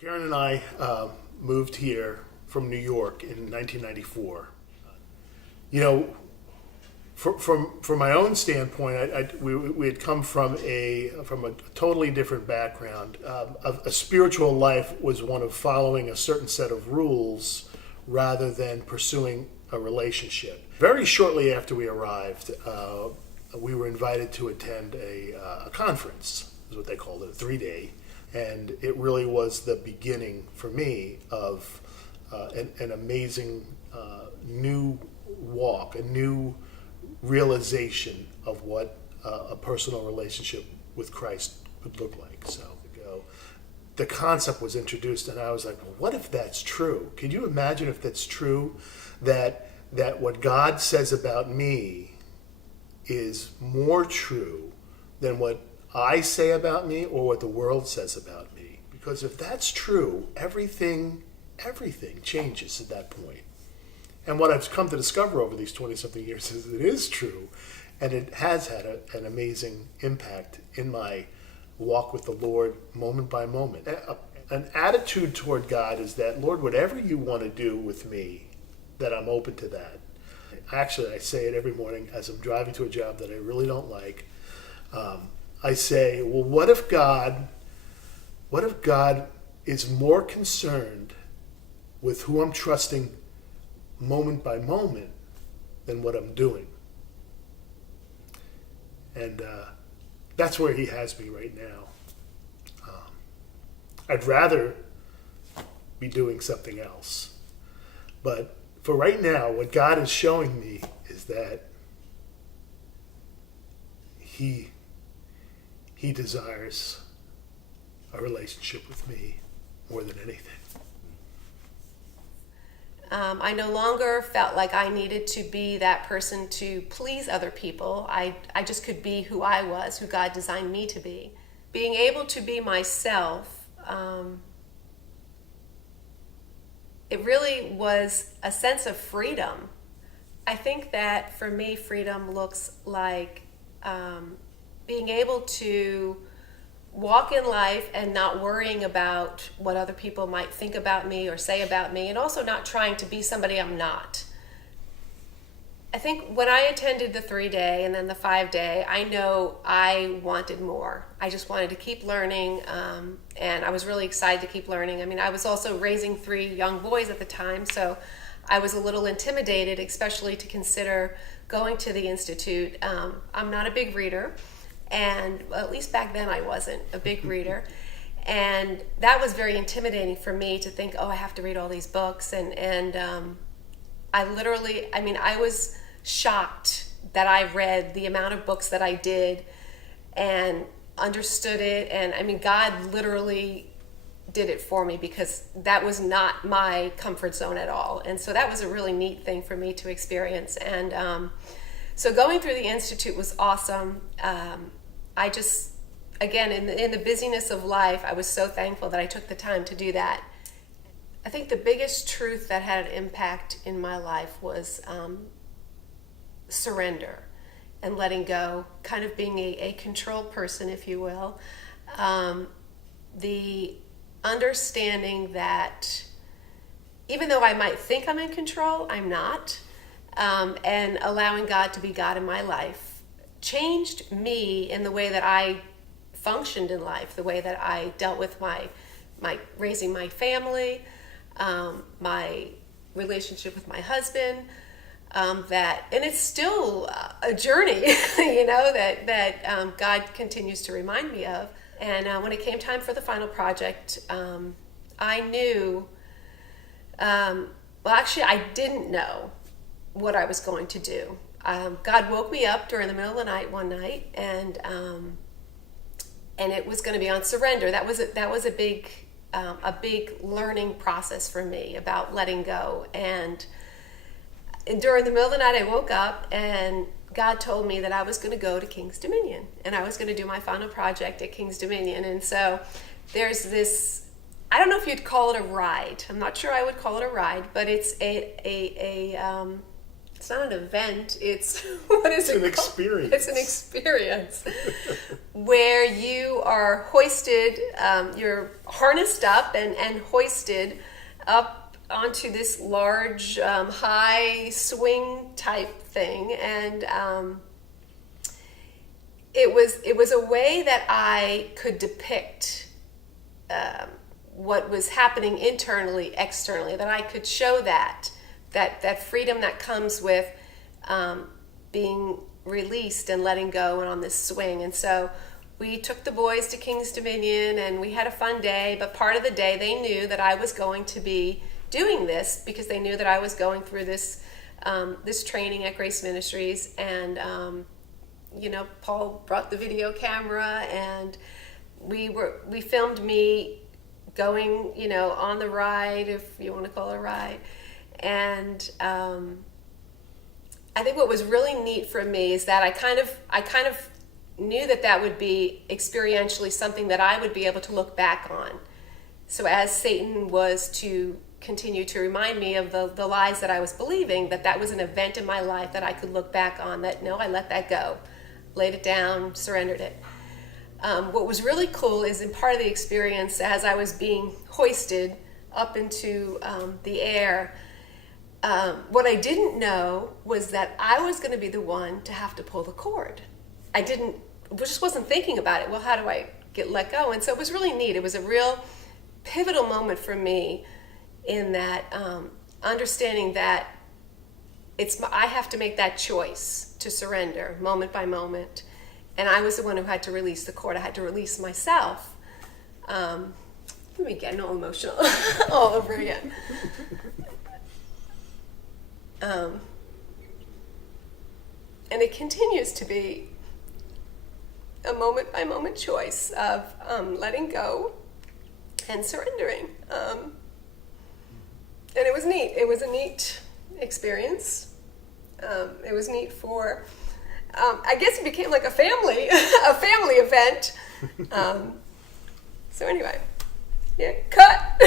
Karen and I moved here from New York in 1994. You know, from my own standpoint, we had come from a totally different background. A spiritual life was one of following a certain set of rules rather than pursuing a relationship. Very shortly after we arrived, we were invited to attend a conference, is what they called it, a 3-day. And it really was the beginning for me of an amazing new walk, a new realization of what a personal relationship with Christ would look like. So the concept was introduced, and I was like, well, what if that's true? Can you imagine if that's true, that what God says about me is more true than what I say about me or what the world says about me? Because if that's true, everything changes at that point. And what I've come to discover over these 20-something years is it is true, and it has had an amazing impact in my walk with the Lord moment by moment. An attitude toward God is that, Lord, whatever you want to do with me, that I'm open to that. Actually, I say it every morning as I'm driving to a job that I really don't like. I say, well, what if God is more concerned with who I'm trusting moment by moment than what I'm doing? And that's where he has me right now. I'd rather be doing something else. But for right now, what God is showing me is that he desires a relationship with me more than anything. I no longer felt like I needed to be that person to please other people. I just could be who I was, who God designed me to be. Being able to be myself, it really was a sense of freedom. I think that for me, freedom looks like being able to walk in life and not worrying about what other people might think about me or say about me, and also not trying to be somebody I'm not. I think when I attended the 3-day and then the 5-day, I know I wanted more. I just wanted to keep learning, and I was really excited to keep learning. I mean, I was also raising 3 young boys at the time, so I was a little intimidated, especially to consider going to the Institute. I'm not a big reader, and well, at least back then I wasn't a big reader. And that was very intimidating for me to think, oh, I have to read all these books. And I was shocked that I read the amount of books that I did and understood it. And I mean, God literally did it for me, because that was not my comfort zone at all. And so that was a really neat thing for me to experience. And so going through the Institute was awesome. I just, again, in the busyness of life, I was so thankful that I took the time to do that. I think the biggest truth that had an impact in my life was surrender and letting go, kind of being a control person, if you will. The understanding that even though I might think I'm in control, I'm not, and allowing God to be God in my life changed me in the way that I functioned in life, the way that I dealt with my raising my family, my relationship with my husband, and it's still a journey, that God continues to remind me of. And when it came time for the final project, I knew, I didn't know what I was going to do. God woke me up during the middle of the night one night, and it was going to be on surrender. That was a big learning process for me about letting go. And during the middle of the night, I woke up and God told me that I was going to go to King's Dominion, and I was going to do my final project at King's Dominion. And so there's this, I don't know if you'd call it a ride. I'm not sure I would call it a ride, but it's a it's not an event, it's, what is It's it an called? experience. It's an experience where you are hoisted, you're harnessed up and hoisted up onto this large, high swing type thing. And it was a way that I could depict what was happening internally, externally, that I could show that freedom that comes with being released and letting go and on this swing. And so we took the boys to King's Dominion and we had a fun day, but part of the day they knew that I was going to be doing this because they knew that I was going through this this training at Grace Ministries. And Paul brought the video camera and we filmed me going, on the ride, if you want to call it a ride. And I think what was really neat for me is that I kind of knew that would be experientially something that I would be able to look back on. So as Satan was to continue to remind me of the lies that I was believing, that was an event in my life that I could look back on, that no, I let that go, laid it down, surrendered it. What was really cool is in part of the experience, as I was being hoisted up into the air, what I didn't know was that I was going to be the one to have to pull the cord. I just wasn't thinking about it. Well, how do I let go? And so it was really neat. It was a real pivotal moment for me in that understanding that I have to make that choice to surrender moment by moment. And I was the one who had to release the cord. I had to release myself. Let me get all emotional all over again. And it continues to be a moment by moment choice of letting go and surrendering. And it was neat. It was a neat experience. It was neat for, I guess it became like a family event. So anyway, yeah, cut.